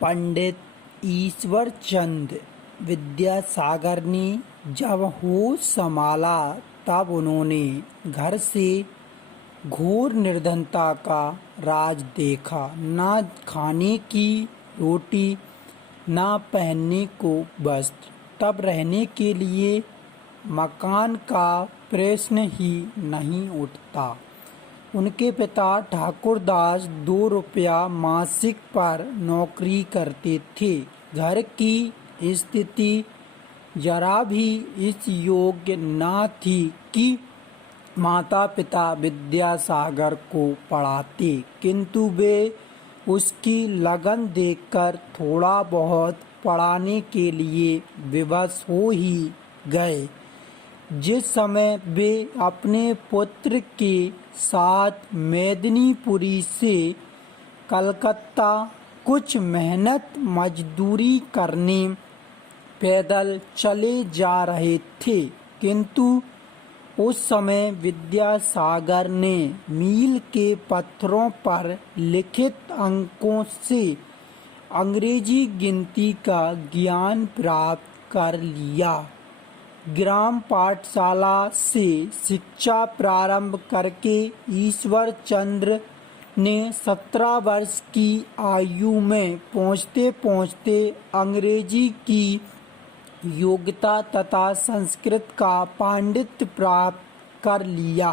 पंडित ईश्वरचंद विद्यासागर ने जब होश संभाला तब उन्होंने घर से घोर निर्धनता का राज देखा। न खाने की रोटी, न पहनने को वस्त्र, तब रहने के लिए मकान का प्रश्न ही नहीं उठता। उनके पिता ठाकुरदास 2 रुपया मासिक पर नौकरी करते थे। घर की स्थिति जरा भी इस योग्य न थी कि माता पिता विद्यासागर को पढ़ाते, किंतु वे उसकी लगन देखकर थोड़ा बहुत पढ़ाने के लिए विवश हो ही गए। जिस समय वे अपने पुत्र के साथ मेदिनीपुरी से कलकत्ता कुछ मेहनत मजदूरी करने पैदल चले जा रहे थे, किंतु उस समय विद्यासागर ने मील के पत्थरों पर लिखित अंकों से अंग्रेजी गिनती का ज्ञान प्राप्त कर लिया। ग्राम पाठशाला से शिक्षा प्रारंभ करके ईश्वर चंद्र ने 17 वर्ष की आयु में पहुँचते पहुँचते अंग्रेजी की योग्यता तथा संस्कृत का पांडित्य प्राप्त कर लिया।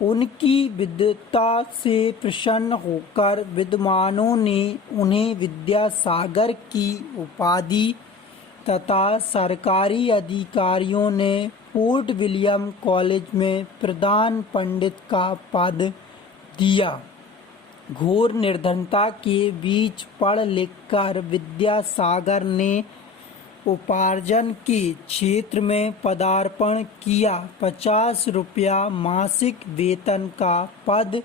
उनकी विद्वता से प्रसन्न होकर विद्वानों ने उन्हें विद्यासागर की उपाधि तथा सरकारी अधिकारियों ने फोर्ट विलियम कॉलेज में प्रधान पंडित का पद दिया। घोर निर्धनता के बीच पढ़ लिख कर विद्यासागर ने उपार्जन के क्षेत्र में पदार्पण किया। 50 रुपया मासिक वेतन का पद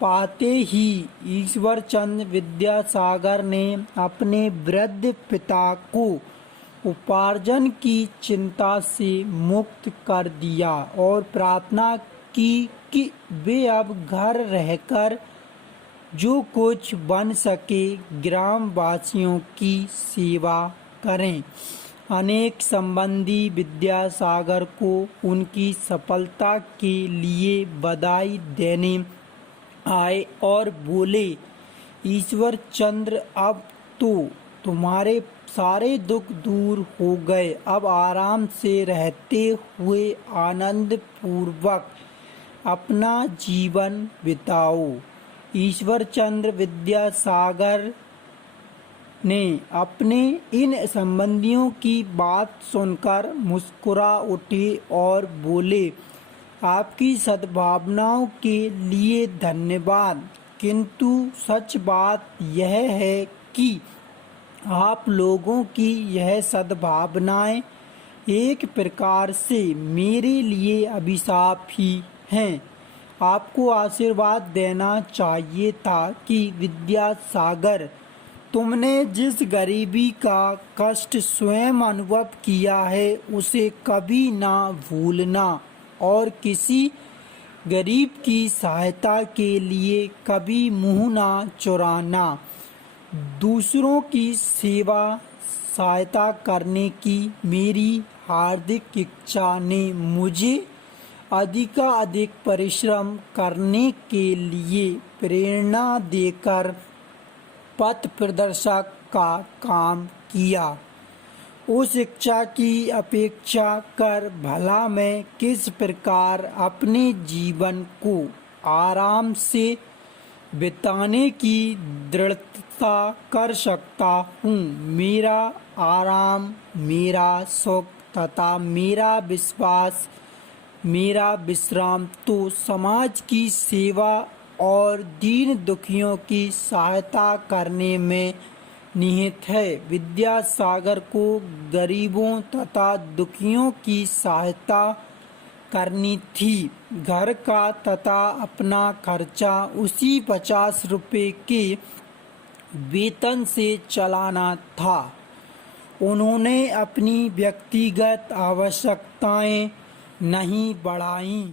पाते ही ईश्वरचंद विद्यासागर ने अपने वृद्ध पिता को उपार्जन की चिंता से मुक्त कर दिया और प्रार्थना की कि वे अब घर रहकर जो कुछ बन सके ग्रामवासियों की सेवा करें। अनेक संबंधी विद्यासागर को उनकी सफलता के लिए बधाई देने आए और बोले, ईश्वर चंद्र, अब तो तुम्हारे सारे दुख दूर हो गए। अब आराम से रहते हुए आनंद पूर्वक अपना जीवन बिताओ। ईश्वरचंद्र विद्यासागर ने अपने इन संबंधियों की बात सुनकर मुस्कुरा उठे और बोले, आपकी सद्भावनाओं के लिए धन्यवाद, किंतु सच बात यह है कि आप लोगों की यह सद्भावनाएं एक प्रकार से मेरे लिए अभिशाप ही हैं। आपको आशीर्वाद देना चाहिए था कि विद्यासागर, तुमने जिस गरीबी का कष्ट स्वयं अनुभव किया है उसे कभी ना भूलना और किसी गरीब की सहायता के लिए कभी मुंह ना चुराना। दूसरों की सेवा सहायता करने की मेरी हार्दिक इच्छा ने मुझे अधिकाधिक परिश्रम करने के लिए प्रेरणा देकर पथ प्रदर्शक का काम किया। उस इच्छा की अपेक्षा कर भला मैं किस प्रकार अपने जीवन को आराम से बिताने की दृढ़ता कर सकता हूँ। मेरा आराम, मेरा सुख तथा मेरा विश्वास, मेरा विश्राम तो समाज की सेवा और दीन दुखियों की सहायता करने में निहित है। विद्यासागर को गरीबों तथा दुखियों की सहायता करनी थी। घर का तथा अपना खर्चा उसी 50 रुपये के वेतन से चलाना था। उन्होंने अपनी व्यक्तिगत आवश्यकताएं नहीं बढ़ाईं।